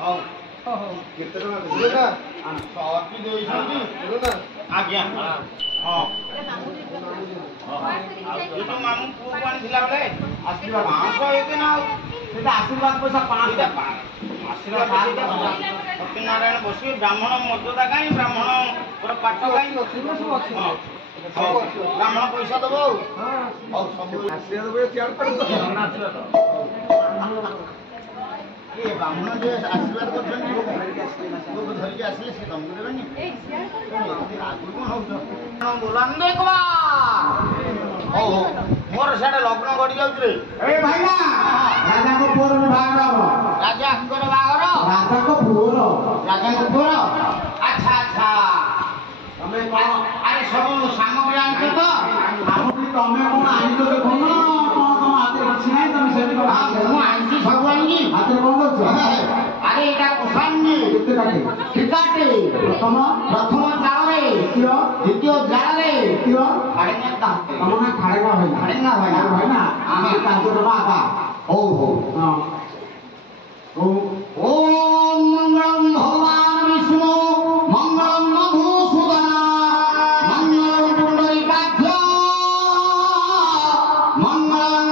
ହଉ କେତେ ଟଙ୍କା ଦେଉନା? 100 ଦେଇଛନ୍ତି ଦେଉନା? ଆଜ୍ଞା ହଁ ଏ ଯୋଉ ମାମୁଁ ପୁଅକୁ ଆଣିଥିଲା ବେଳେ ଆଶୀର୍ବାଦ 500 ହେଇଛି ନା ଆଉ ସେଟା ଆଶୀର୍ବାଦ ପଇସା 500 ଆଶୀର୍ବାଦ ସତ୍ୟନାରାୟଣ ବସିବେ ବ୍ରାହ୍ମଣ ମର୍ଯ୍ୟାଦା କାହିଁ ବ୍ରାହ୍ମଣ ପାଠ କାହିଁ ବ୍ରାହ୍ମଣ ପଇସା ଦବ ଆଉ ହଉ ସବୁ ଆଶୀର୍ବାଦ ବଳେ ସିଆଡ଼େ ପଡ଼ିବ। ଏ ବ୍ରାହ୍ମଣ ଯେ ଆଶୀର୍ବାଦ କରୁଛନ୍ତି ପୁଅକୁ ଧରିକି ଆସିଲେ ସେ ତମକୁ ଦେବେନି ଆଗରୁ କଣ ହଉଛ ହଉ ହଉ ମୋର ସିଆଡ଼େ ଲଗ୍ନ ଗଡ଼ି ଯାଉଛି ରେ ଏ ଭାଇନା ରାଜାଙ୍କ ପୁଅର ବାହାଘର ହବ। ରାଜାଙ୍କର ବାହାଘର ରାଜାଙ୍କ ପୁଅର ରାଜାଙ୍କ ପୁଅର ଆଚ୍ଛା ଆଚ୍ଛା ତମେ କଣ ଆରେ ସବୁ ସାମଗ୍ରୀ ଆଣିଛ ତ ସାମଗ୍ରୀ ତମେ କଣ ଆଣିଛ ଦେଖୁନ କଣ ତମ ହାତରେ କିଛି ନାହିଁ ତମେ ସେଠି କଣ ମୁଁ ଆଣିଛି ସବୁ ଆଣିଛି ହାତରେ କଣ କରୁଛ? ଆରେ ଏଇଟା କୁଷାଣି କେତେ କାଟେ ଠିକାଟେ ପ୍ରଥମ ଜାଳରେ ଦ୍ୱିତୀୟ ଜାଳରେ ତମ ଖାଡ଼େଙ୍ଗା ନା ଖାଡ଼େଙ୍ଗା ଭାଇନା ଖାଡ଼େଙ୍ଗା ଭାଇନା ଭାଇନା ଆମେ 5 ଟଙ୍କା ଆକା ହଉ ହଉ ହଁ ହଉ ଓମ୍ ମଙ୍ଗଳಂ ଭଗବାନ ବିଷ୍ଣୁ ମଙ୍ଗଳಂ ମଧୁସୂଦନ ମଙ୍ଗଳಂ ପୁଣ୍ଡରୀକାକ୍ଷ ମଙ୍ଗଳಂ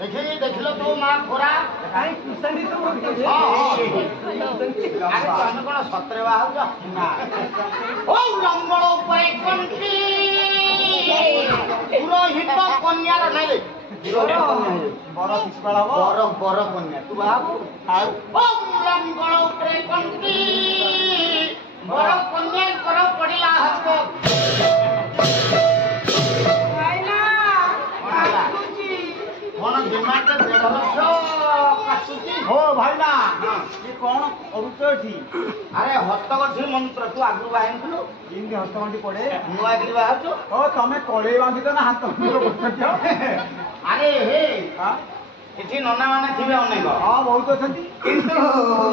ଗରୁଡ଼ଧ୍ୱଜ ଦେଖିଲ ତୋ ମା ଖରା ତମେ କଣ ସତରେ ବାହାରୁଛ ଲଙ୍ଗଳ ଉପରେ କଣ୍ଠି ପୁରୋହିତ କନ୍ୟାର ନାଇଁ ବର କନ୍ୟା ତୁ ବାହାବୁ ଲଙ୍ଗଳ ଉପରେ କଣ୍ଠି ବର କନ୍ୟାଙ୍କର ପଡ଼ିଲା ହସ୍ତ କଣ ଡିମାଣ୍ଡ 1.5 ଲକ୍ଷ କାଟୁଛି ଓ ଭାଇନା ଏ କଣ କରୁଛ ଏଠି? ଆରେ ହସ୍ତଗଣ୍ଠି ମନ୍ତ୍ର ତୁ ଆଗରୁ ବାହାରିଥିଲୁ କେମିତି ହସ୍ତଗଣ୍ଠି ପଡେ? ନୂଆ କିରି ବାହାରୁଛୁ ଓ ତମେ କଳେଇ ବାନ୍ଧିଛ ନା ହାତ ଆରେ ହେ ଏଠି ନନା ମାନେ ଥିବେ ଅନେକ ହଁ ବହୁତ ଅଛନ୍ତି କିନ୍ତୁ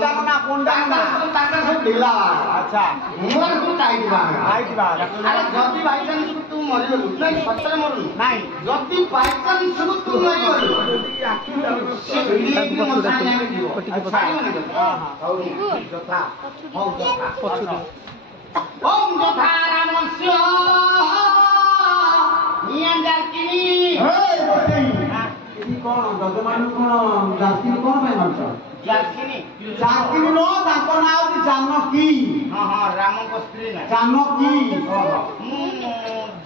ତାଙ୍କର ସବୁ ଢିଲା ଆଚ୍ଛା ମୋର ସବୁ ଟାଇଟ୍ ବାହାଘର ଆରେ ଯଦି ବାଇଚାନ୍ସ ତୁ ମରିଗଲୁ ନାଇଁ ସତରେ ମରୁନୁ ନାଇଁ ଯଦି ବାଇଚାନ୍ସ ତୁ ମରିଗଲୁ ସେ ଭିଡ଼ିକି ମୋ ସାଙ୍ଗେ ଆମେ ଯିବ ଛାଡ଼ିବନି ଯଥା ହଉ ଯଥା ଓମ୍ ଯଥା ରାମସ୍ୟ ନିଆଁ ଜାକିନି କଣ ଯଜମାନ କଣ ଜାତିନି କଣ ପାଇଁ ମାରୁଛ? ଜାକିନି ଜାତିନି ନୁହଁ ତାଙ୍କ ନାଁ ହଉଛି ଜାନକୀ। ହଁ ହଁ ରାମଙ୍କ ସ୍ତ୍ରୀ ନା ଜାନକୀ। ମୁଁ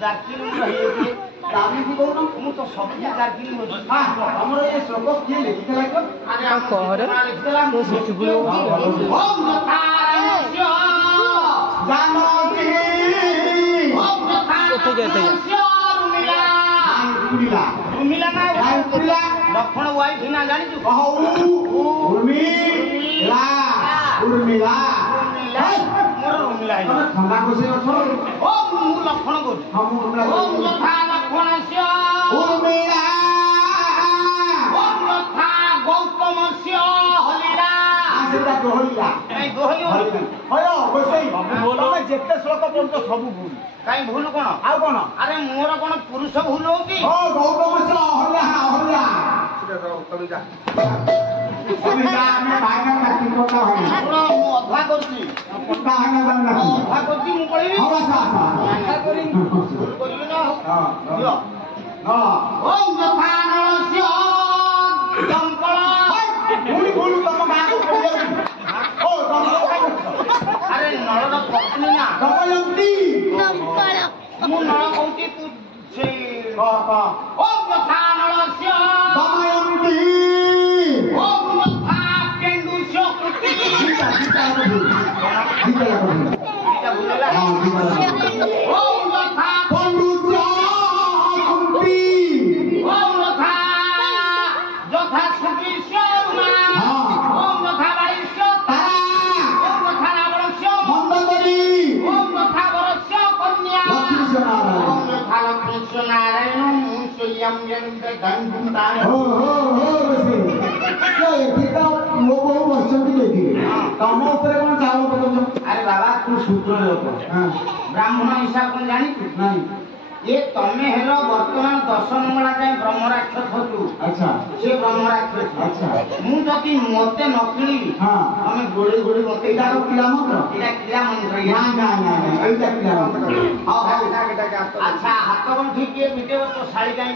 ଜାକିନି ରହିଯାଇଛି ଜାନକୀ କହୁନ ମୁଁ ତ ସବୁ ଜାକିନି ହଉଛି ଆମର ଏ ଶ୍ଲୋକ କିଏ ଲେଖିଥିଲା କି? ଆରେ ଆମ ଲେଖିଥିଲା ଓମ୍ ଯଥା ରାମସ୍ୟ ଜାନକୀ ଓମ୍ ଯଥା ରାମସ୍ୟ उड़िला उमिला ना काई उड़िला लक्षण वाइफ ना जानी तू कहो उर्मिला उर्मिला मोर उमिला तमे ठंडा कोसे अछो ओ मु लक्षण को हम उर्मिला ओम यथा लक्षणस्य उर्मिला ओम यथा गौतमस्य हलिला आसेटा दोहलिला नहीं दोहली हयो बसई तमे जेते श्लोक पढतो सब भूल काई भूल कोन आउ कोन अरे मोर कोन पुरुष भूल हो की ओ गौतमस्य अहल्या तनु जा अभिजा में भागा काटी कोटा होई आपण मु अधा करछी पट्टा हाना बन्ना अधा करछी मु पळिबी हवा सा अधा करी भूल करिबी ना हां दियो ओम यथा नरस्य दंपल भूल तम गाँ को पड़िया ओ तम अरे नळर पत्नी ना दमयंती मु नळ कहूची तू से ओम यथा नरस्य दमयंती ओम यथा पेंडुस्य कृति गीता এটা ভুললা हां गीता ओम यथा पंडुस्य कुंती ओम यथा यथा सुकृष्य ओम यथा वायुष्य तारा ओम यथा रावणस्य मंदकरी ओम यथा वरस्य कन्या लक्ष्मी नारायण ओम यथा लक्ष्मी नारायण मुंसयम यंत्र धनुताय हो बसे क्या एथिका लोग बसचंती लेखी तम ऊपर कोन चावल पकड़ अरे बाबा तू सूत्र लोक हां ब्राह्मण हिसाब कोन जानी तू नहीं ये तमे हेलो वर्तमान 10 मंगला जाय ब्रह्म राक्षस तू अच्छा से ब्रह्म राक्षस अच्छा मु जति मते न किली हां हमें गोड़ी गोड़ी मते एटा को किला मंत्र एटा क्रिया मंत्र ना एटा किला मंत्र हां डाक डाक डाक अच्छा हाथ बन ठीक के मिटेबो तो साड़ी काई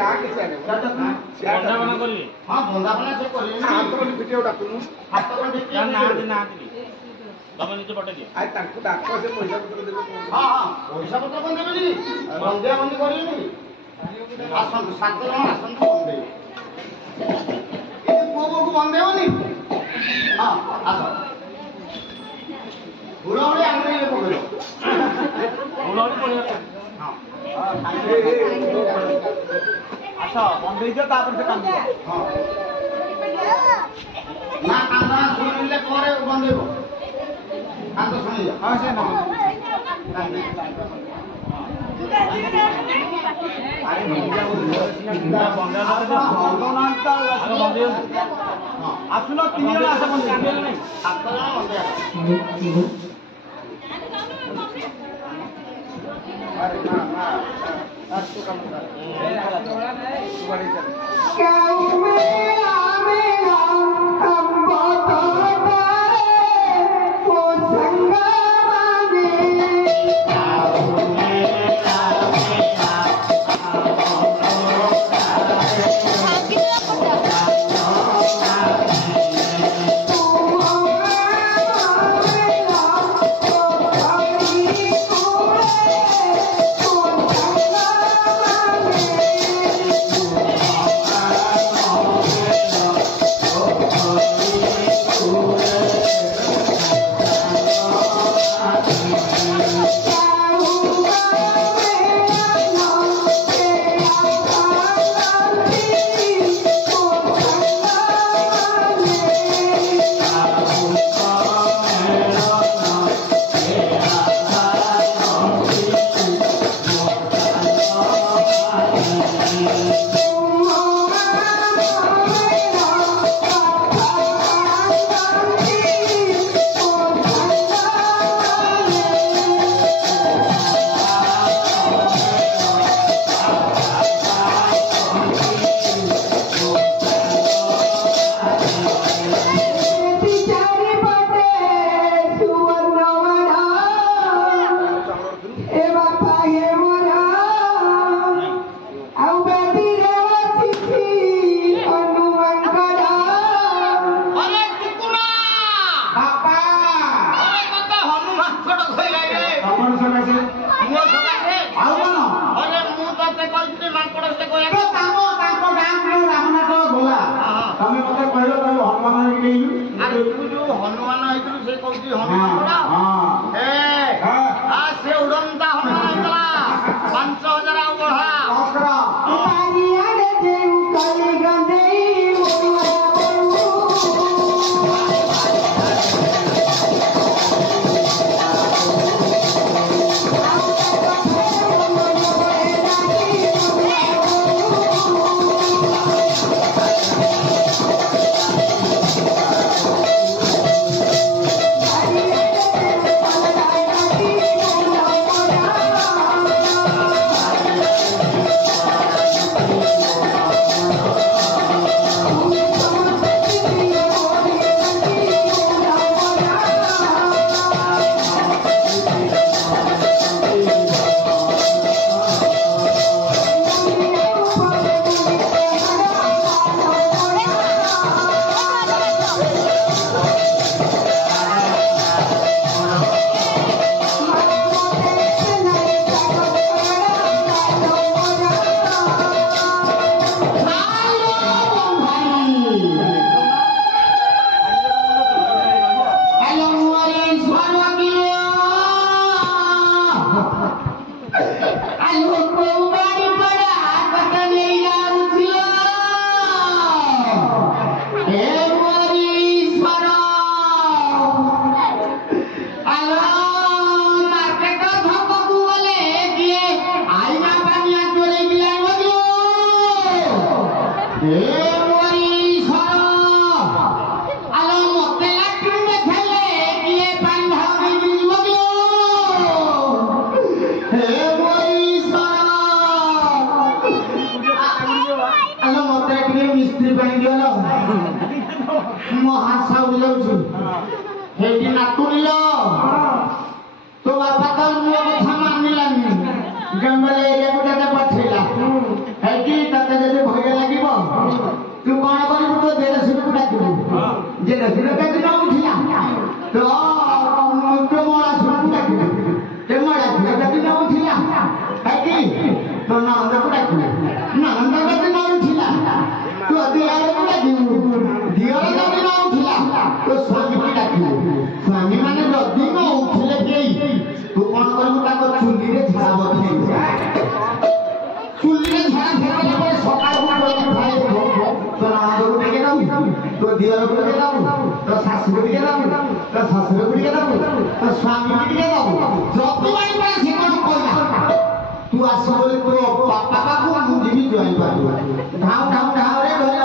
डाक से बंदा बना करली हां बंदा बना से करली हाथ को भिडियो डाकुनु हाथ बन ठीक के ना तमे निजे पटे दियो आइ तांको डाक से पैसा पत्र देबे हां हां पैसा पत्र बंद देबेनी बंदे बंद करिनी आसन सात जण आसन बंदे ए को बंद देवनी हां आस बुलावले आंगरे ले पकड़ो बुलावली पड़िया हां अच्छा बंद दे तापर से काम हां ना कांदा सुनिले करे बंद देबो कांदा सुनि जा हां से ना अरे मिडिया को ना बंदा हां आसुन तीन जण आसे बंद नहीं सात जण बंदे अरे ना आज तो काम कर बड़ी चल केउ मेरा हम बहुत को संग मिस्त्री पाई दियो मो हासा उड़ जाउछु हेटी नातुनिलो तो बापा तो मो कथा मानिलानी जंगल एरिया को तते पठेला हेटी तते जदि भय लागिबो तू कोन करिबु तो देरसिन को डाकिबु जे देरसिन का दिन उठिला तो तो मोला सुन डाकिबु ते मोला का दिन उठिला हेटी तो ना अंदर को डाकिबु ना अंदर का दिन उठिला तो दियार को डाकिबु दियार का दिन उठिला तो स्वामी को डाकिबु स्वामी माने जदी न उठिले केई तू कोन करबु ताको चुली रे झाड़ा बदली चुली रे झाड़ा फेरले पर सकाळ को बोली भाई तो ना आगो टिके दाऊ तो दियार को टिके दाऊ तो सासु को टिके दाऊ तो ससुर को टिके दाऊ तो स्वामी को टिके दाऊ जदी बाई पर से कोन कोइला तू आसो बोले तो पापा बाबू मुझे भी जोई पाबो ढाउ ढाउ ढाउ रे